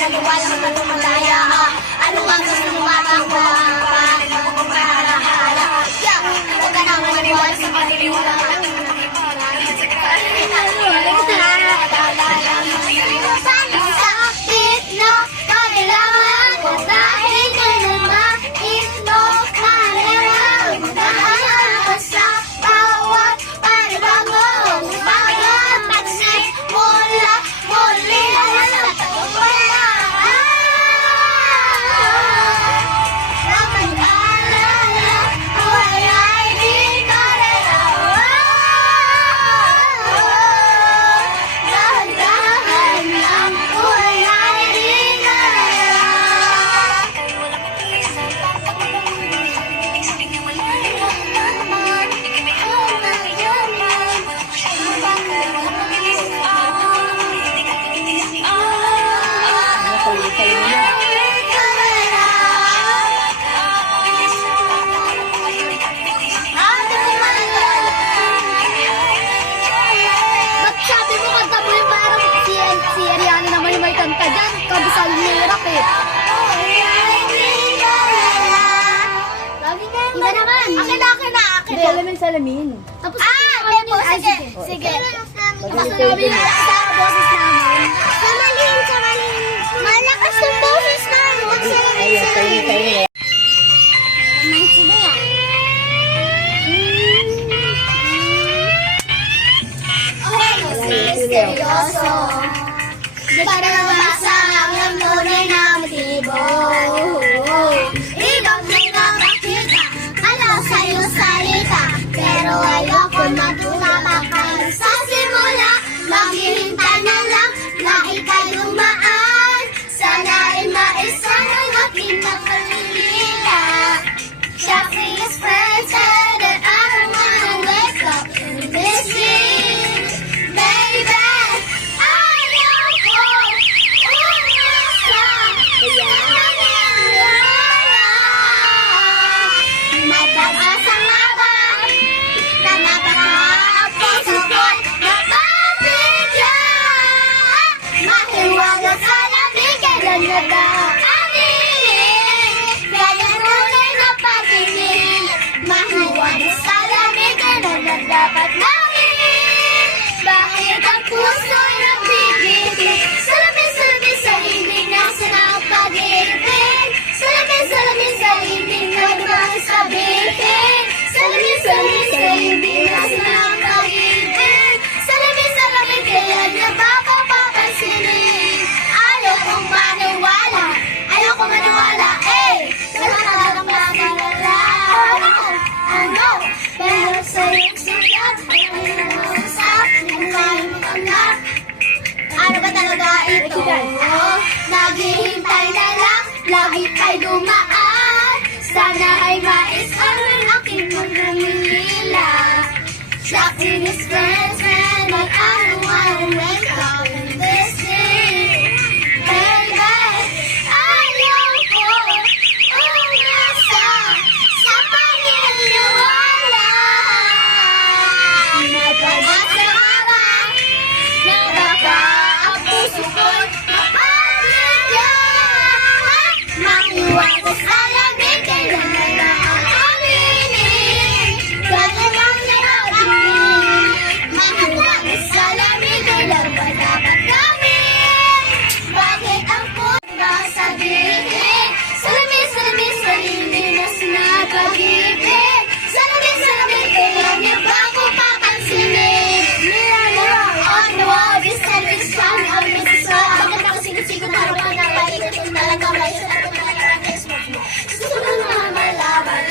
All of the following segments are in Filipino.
naniwalang matumalaya. Ano nga gusto mo matangwa? Huwag ka nang maniwala sa paniniwala. Sakit na kailangan ko dahil kailangan ito kailangan ko sa bawat panibago. Bawat nagsimula muli sa pagwala. Napag-alala ko ay di karelawa. Dahan-dahan lang ko ay di Ba't sabi mo kanta mo yung parang si Ariana naman yung may kanta dyan? Kabisal hirap eh. Iba naman. Akin na. Hindi, alamin salamin. Tapos sige. Sige. Masasabi na sa boses namin. Samalin. Malakas yung boses namin. Salamin. Naman sila yan. Misteryoso. Para mabasa ang lamunin na motibo. Ibang may nakakita, alaw sa'yo salita. Pero ayoko na tumamakal sa simula. Maghihintay na lang na ika'y dumaan. Sana ay maisan ang aking makalilila. Shopping is present and I don't wanna wake up and miss it. Baby, ayoko umasa sa paniniwala. May pag-asa nga ba na napaka ang puso ko'y napapigyan? Mahiwaga sa lamig, kailan na ba aminin? Ganyan tunay na patingin. Mahiwaga sa lamig, kailan na dapat namin? Bakit ang puso'y nagbibitin? Salamin sa himig, nasa na ang pag-ibig? Salamin sa himig, nagmahal sa bitin? Salamin sa himig, nasa na ang pag-ibig? Salamin, kaya niya ba papapansinin? Ayokong maniwala, eh! Talagang nakalala. Ano? Pero sa iyong sulat, ay nangusap, nagkalimutan na. Ano ba talaga ito? Naghihintay na lang, lagi kay dumaan. Sana ay maisan ang aking magdamilila. Shopping is friends, and I don't wanna wake up and miss it. Baby, ayoko umasa sa paniniwala. May pag-asa nga ba na baka ang puso ko'y mapapigyan? Makiwaga sa lamig, kailan na lang ang aminin? Ganyan lang na natin. Makiwaga sa lamig, kailan ba dapat namin? Bakit ang puso nasa dilig? Salamin sa himig na sinapag-ibig. Salamin, kailan niya ba ako papansinin? On the wall, this time is strong, I'm Mrs. Rock. Bakit nakasigit-sigit na rin na balik? Talaga may sa akin na lang next month. Gusto ko na malaman.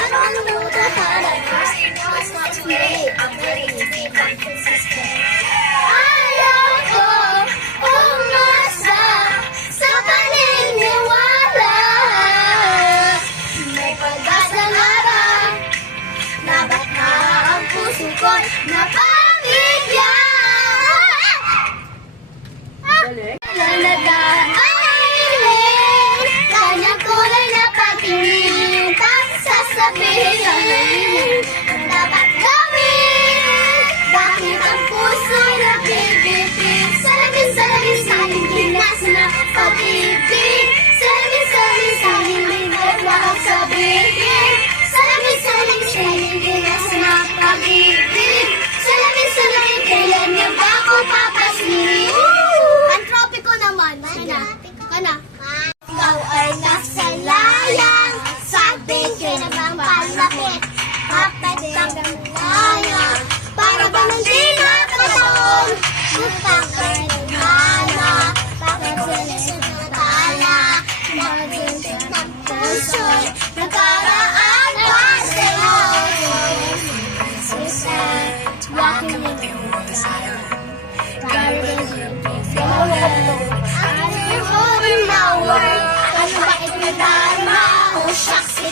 Ano mo ito para? It's not too late. I'm ready to be consistent. Ayoko umasa sa paniniwala. May pag-asa nga ba na ba't na ang puso ko'y napapigyan? Kanyang kulay na patingin, tapos sasabihin ang dapat gawin. Bakit ang puso'y nabibitin? Salamin sa hingin, nasa na pag-ibig.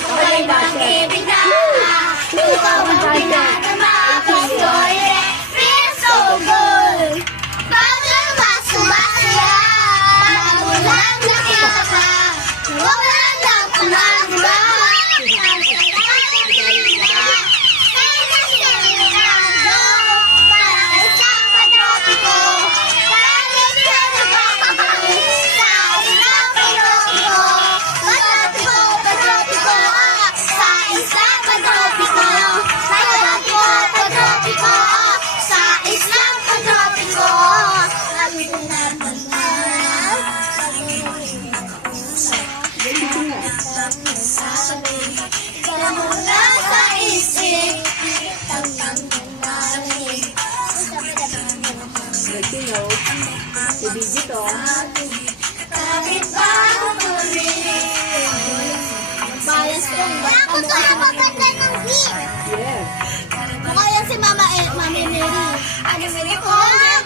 Sabay mag-ibig na. Ikaw ang pinadama. Pagsoy, feels so good. Bawal masumaya. Walang nakita. Walang napangalaga. Ibigit to. Kahit ba balas ko. Ako to yung maganda ng beat. Yes. Kaya si Mama Mami Mary. Ano Mary ko?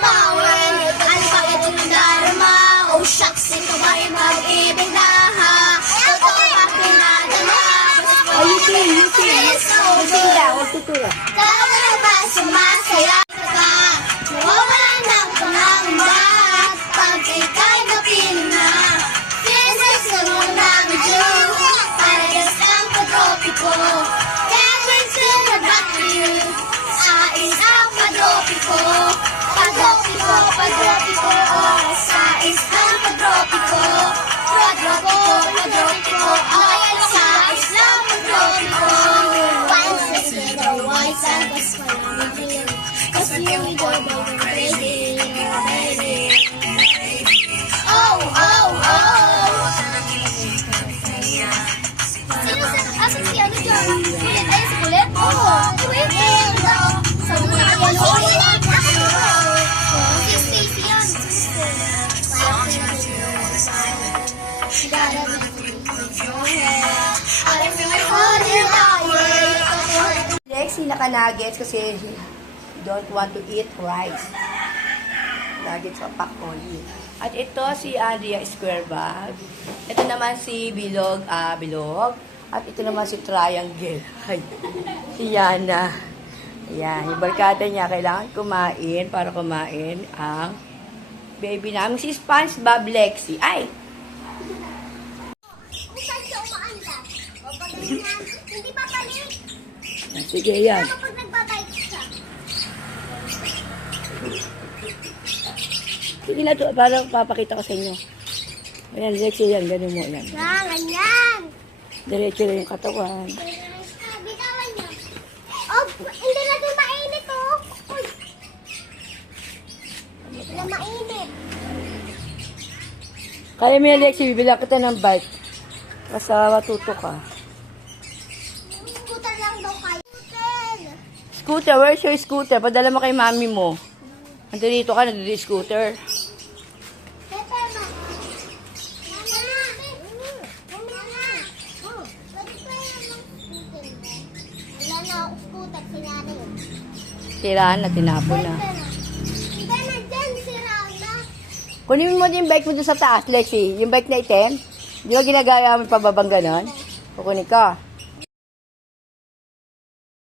Bawal. Ano pa ito ng darama? Oh shucks, ito ba'y mag-ibig na ha? Totoo ba pinadama? Oh, you sing. You sing daw. Huwag tutula. Kaya ba sumasaya ka? Nawawalan ng pangamba. Pag ika'y napiling na. Kisses na muna ng Diyo. Parehas ang pagtropiko. Everything about you. Sais ang pagtropiko. Pagtropiko, pagtropiko. Sais ang pagtropiko. Pagtropiko, pagtropiko. Sais ang pagtropiko. Once I see the white sand, that's why I'm here. Cause here we go, baby, baby. Oh, oh, oh. Sino sa asan si ano dyan? Kulit, ayun si Kulit? Oo. Kulit. Sabi na ako yun. Kulit. Si Stacy yan. Lexi, naka-nuggets kasi don't want to eat rice. Nuggets sa pack only. At ito si Andrea Square Bag. Ito naman si Bilog. At ito naman si Triangle. Ay, si Yana. Ayan, yung barkada niya kailangan kumain para kumain ang baby namin si SpongeBob Lexi. Ay! Kung saan siya umaanda? O pag ganyan, hindi papalik. Sige, yan. Pero pag nagbabike siya. Sige na to, para papakita ko sa inyo. Ayan, Lexi, yan. Ganun mo, yan. Ganyan. Diretso na yung katawan. Bitawan niya. Oh, hindi na din mainit, oh. Uy. Hindi na mainit. Kaya mo yan, Lexi, bibilang kita ng bike. Basta matuto ka. Scooter lang daw kayo. Scooter. Scooter, where's your scooter? Padala mo kay mami mo. Ando dito ka, nandito-scooter. Pepe, ma. Mama. Oh, pwede ko yan ng scooter mo. Wala na ako scooter, sinara yun. Siraan na, tinapon na. Hindi na dyan, sira na. Kunin mo din yung bike mo doon sa taas, Lexi. Yung bike na item. Di ba ginagaya mo pababang ganon? Kukunin ka.